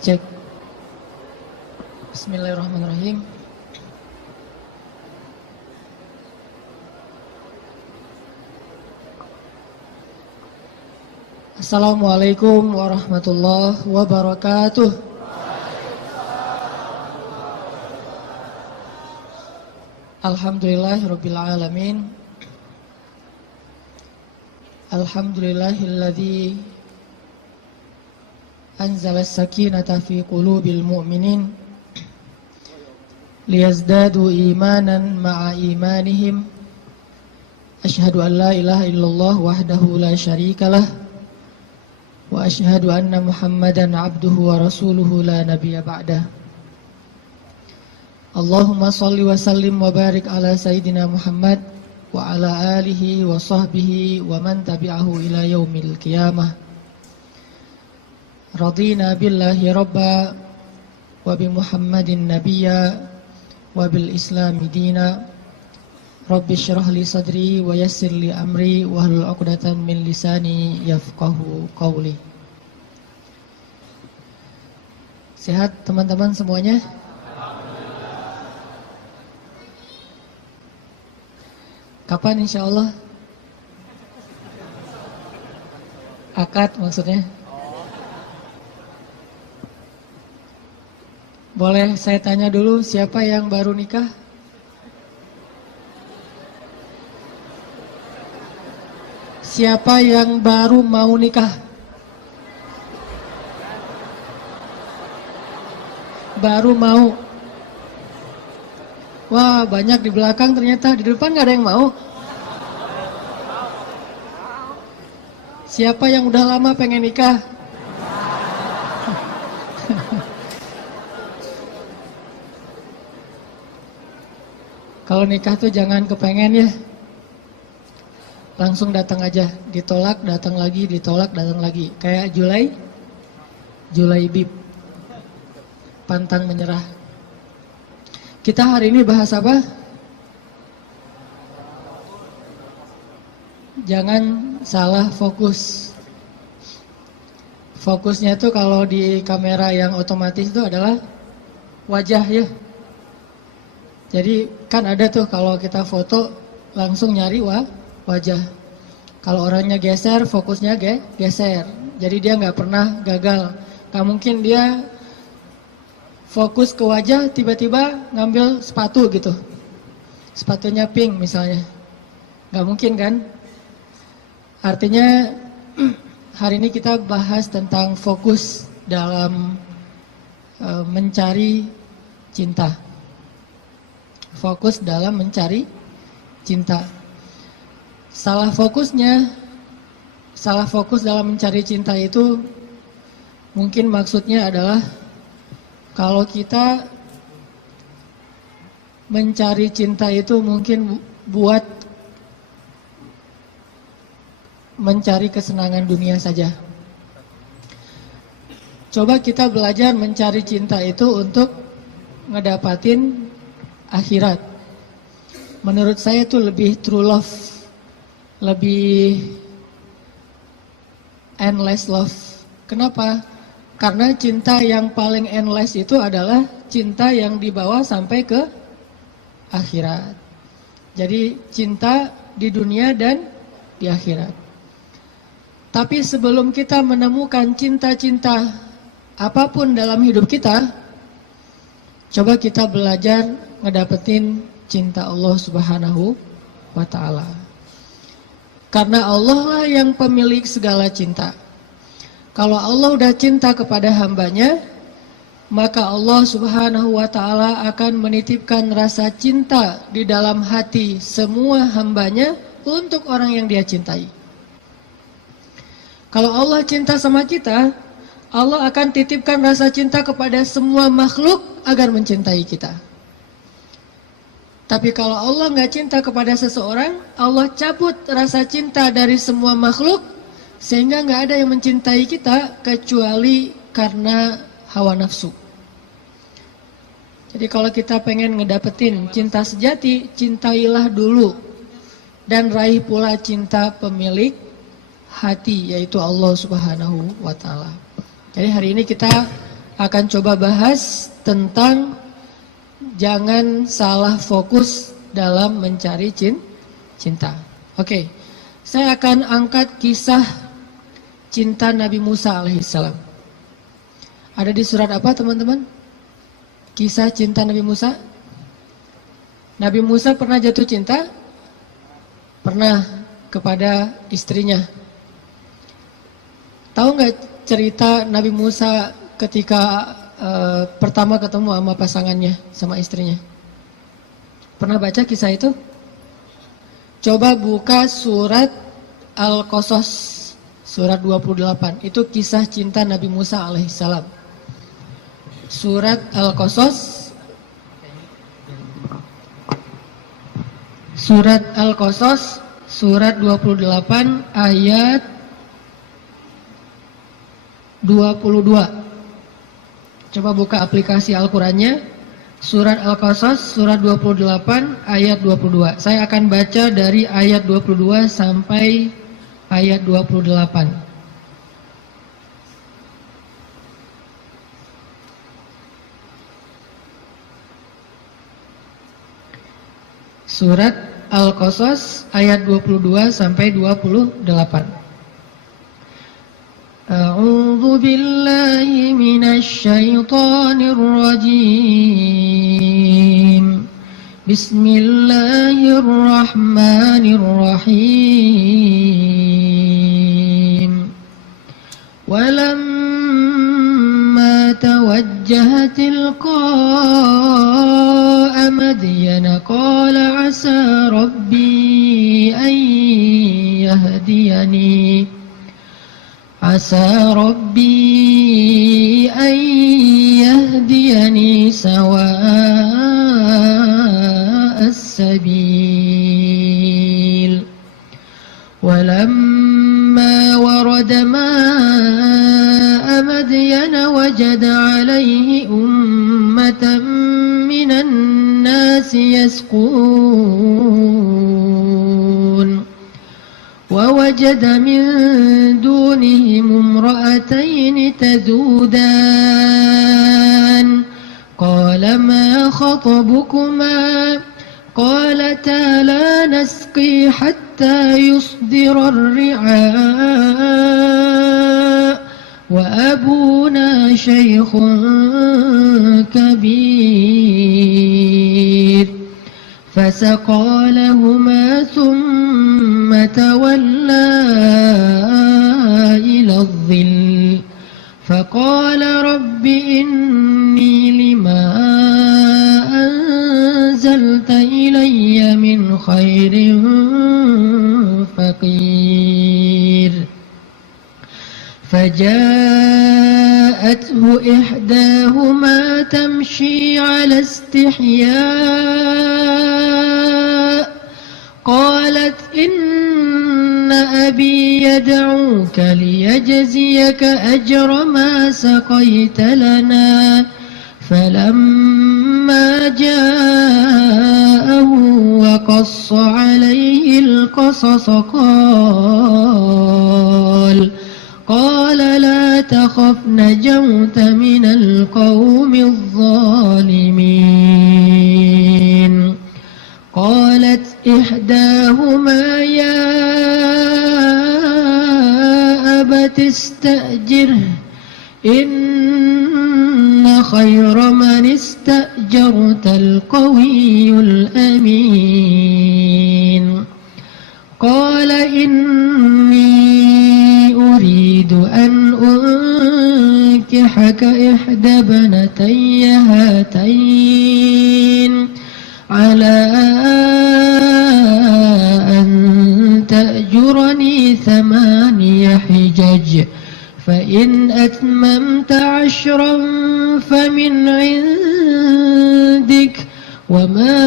Cek. Bismillahirrahmanirrahim. Assalamualaikum warahmatullahi wabarakatuh. Alhamdulillahirabbil alamin. Alhamdulillahilladzi anzala as-sakinata fi qulubil mu'minin liyazdadu imanan ma'a imanihim. Asyhadu an la ilaha illallah wahdahu la syarikalah wa asyhadu anna Muhammadan abduhu wa rasuluhu la nabiyya ba'dah. Allahumma salli wa sallim wa barik ala sayyidina Muhammad wa ala alihi wa sahbihi wa man tabi'ahu ila yaumil qiyamah. Radina billahi rabba wa bi Muhammadin nabiyya wa bil islami dina. Rabbi syrah li sadri wa yassir li amri wa hlul 'uqdatam min lisani yafqahu qawli. Sehat teman-teman semuanya? Kapan insyaallah? Akad maksudnya? Boleh saya tanya dulu, siapa yang baru nikah? Siapa yang baru mau nikah? Baru mau. Wah, banyak di belakang ternyata. Di depan gak ada yang mau. Siapa yang udah lama pengen nikah? Kalau nikah tuh jangan kepengen ya. Langsung datang aja. Ditolak, datang lagi, ditolak, datang lagi. Kayak Julaibib. Pantang menyerah. Kita hari ini bahas apa? Jangan salah fokus. Fokusnya tuh kalau di kamera yang otomatis itu adalah wajah ya. Jadi kan ada tuh kalau kita foto langsung nyari wajah. Kalau orangnya geser, fokusnya geser. Jadi dia nggak pernah gagal. Nggak mungkin dia fokus ke wajah tiba-tiba ngambil sepatu gitu. Sepatunya pink misalnya. Nggak mungkin kan? Artinya hari ini kita bahas tentang fokus dalam mencari cinta. Fokus dalam mencari cinta. Salah fokus dalam mencari cinta itu mungkin maksudnya adalah kalau kita mencari cinta itu mungkin buat mencari kesenangan dunia saja. Coba kita belajar mencari cinta itu untuk ngedapatin akhirat. Menurut saya itu lebih true love, lebih endless love. Kenapa? Karena cinta yang paling endless itu adalah cinta yang dibawa sampai ke akhirat. Jadi cinta di dunia dan di akhirat. Tapi sebelum kita menemukan cinta-cinta apapun dalam hidup kita, coba kita belajar ngedapetin cinta Allah Subhanahu wa ta'ala. Karena Allah lah yang pemilik segala cinta. Kalau Allah udah cinta kepada hambanya, maka Allah Subhanahu wa ta'ala akan menitipkan rasa cinta di dalam hati semua hambanya untuk orang yang dia cintai. Kalau Allah cinta sama kita, Allah akan titipkan rasa cinta kepada semua makhluk agar mencintai kita. Tapi kalau Allah nggak cinta kepada seseorang, Allah cabut rasa cinta dari semua makhluk, sehingga nggak ada yang mencintai kita kecuali karena hawa nafsu. Jadi kalau kita pengen ngedapetin cinta sejati, cintailah dulu dan raih pula cinta pemilik hati, yaitu Allah Subhanahu wa ta'ala. Jadi hari ini kita akan coba bahas tentang jangan salah fokus dalam mencari cinta. Oke, saya akan angkat kisah cinta Nabi Musa alaihissalam. Ada di surat apa teman-teman? Kisah cinta Nabi Musa. Nabi Musa pernah jatuh cinta? Pernah, kepada istrinya. Tahu nggak cerita Nabi Musa ketika pertama ketemu sama pasangannya, sama istrinya? Pernah baca kisah itu? Coba buka surat Al-Qasas, surat 28. Itu kisah cinta Nabi Musa alaihissalam. Surat Al-Qasas, surat Al-Qasas, surat 28 ayat 22. Coba buka aplikasi Al-Qurannya. Surat Al-Qasas, surat 28 ayat 22. Saya akan baca dari ayat 22 sampai ayat 28. Surat Al-Qasas ayat 22 sampai 28. A'udzu billahi minasy syaithanir rajim. Bismillahirrahmanirrahim. Walamma tawajjaha tilqa'a Madyana qala 'asa rabbi an yahdiyani عسى ربي أن يهديني سواء السبيل ولما ورد ماء مدين وجد عليه أمة من الناس يسقون ووجد من دونهم امرأتين تذودان قال ما خطبكما قالتا لا نسقي حتى يصدر الرعاء وأبونا شيخ كبير فسقى لهما ثم تولى إلى الظل فقال رب إني لما أنزلت إلي من خير فقير فجاءته إحداهما تمشي على استحياء قالت إن أبي يدعوك ليجزيك أجر ما سقيت لنا فلما جاءه وقص عليه القصص قال لا تخف نجوت من القوم الظالمين قالت إحداهما يا أبت استأجره إن خير من استأجرت القوي الأمين قال إني أريد أن أنكحك إحدى ابنتي هاتين على أن تأجرني 8 حجج فإن أتممت 10 فمن عندك وما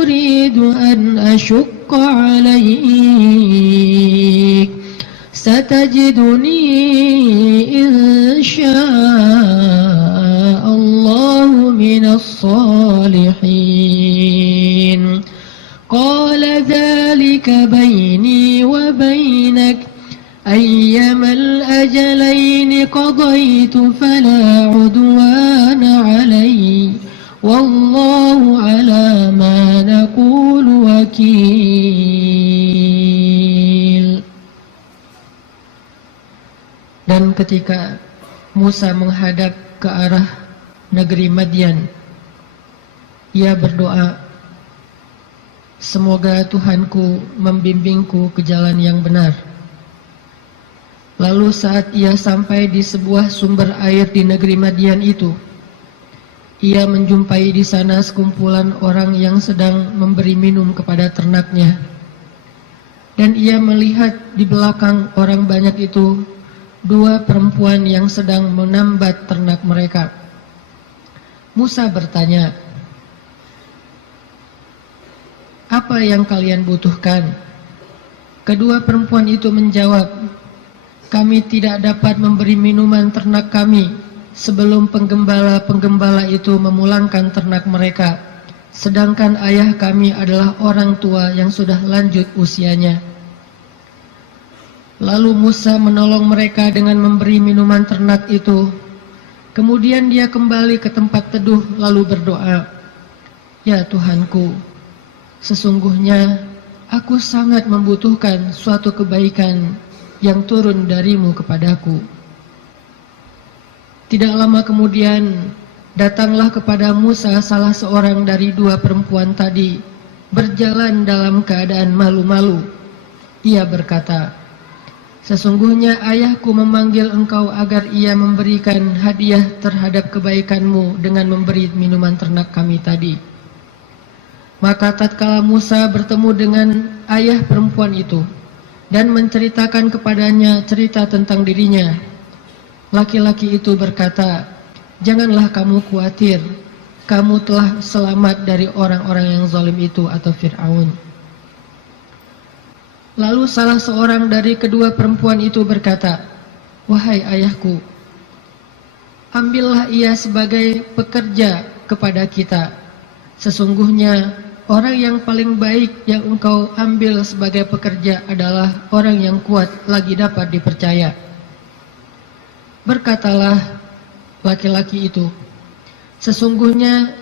أريد أن أشق عليك ستجدني إن شاء الله من الصالحين قال ذلك بيني وبينك أيما الأجلين قضيت فلا عدوان علي والله على ما نقول wakil. Dan ketika Musa menghadap ke arah negeri Madian, ia berdoa, semoga Tuhanku membimbingku ke jalan yang benar. Lalu saat ia sampai di sebuah sumber air di negeri Madian itu, ia menjumpai di sana sekumpulan orang yang sedang memberi minum kepada ternaknya. Dan ia melihat di belakang orang banyak itu dua perempuan yang sedang menambat ternak mereka. Musa bertanya, apa yang kalian butuhkan? Kedua perempuan itu menjawab, kami tidak dapat memberi minuman ternak kami sebelum penggembala-penggembala itu memulangkan ternak mereka, sedangkan ayah kami adalah orang tua yang sudah lanjut usianya. Lalu Musa menolong mereka dengan memberi minuman ternak itu. Kemudian dia kembali ke tempat teduh lalu berdoa, ya Tuhanku, sesungguhnya aku sangat membutuhkan suatu kebaikan yang turun darimu kepadaku. Tidak lama kemudian datanglah kepada Musa salah seorang dari dua perempuan tadi, berjalan dalam keadaan malu-malu. Ia berkata, sesungguhnya ayahku memanggil engkau agar ia memberikan hadiah terhadap kebaikanmu dengan memberi minuman ternak kami tadi. Maka tatkala Musa bertemu dengan ayah perempuan itu dan menceritakan kepadanya cerita tentang dirinya, laki-laki itu berkata, janganlah kamu khawatir, kamu telah selamat dari orang-orang yang zalim itu atau Fir'aun. Lalu salah seorang dari kedua perempuan itu berkata, wahai ayahku, ambillah ia sebagai pekerja kepada kita. Sesungguhnya orang yang paling baik yang engkau ambil sebagai pekerja adalah orang yang kuat lagi dapat dipercaya. Berkatalah laki-laki itu, sesungguhnya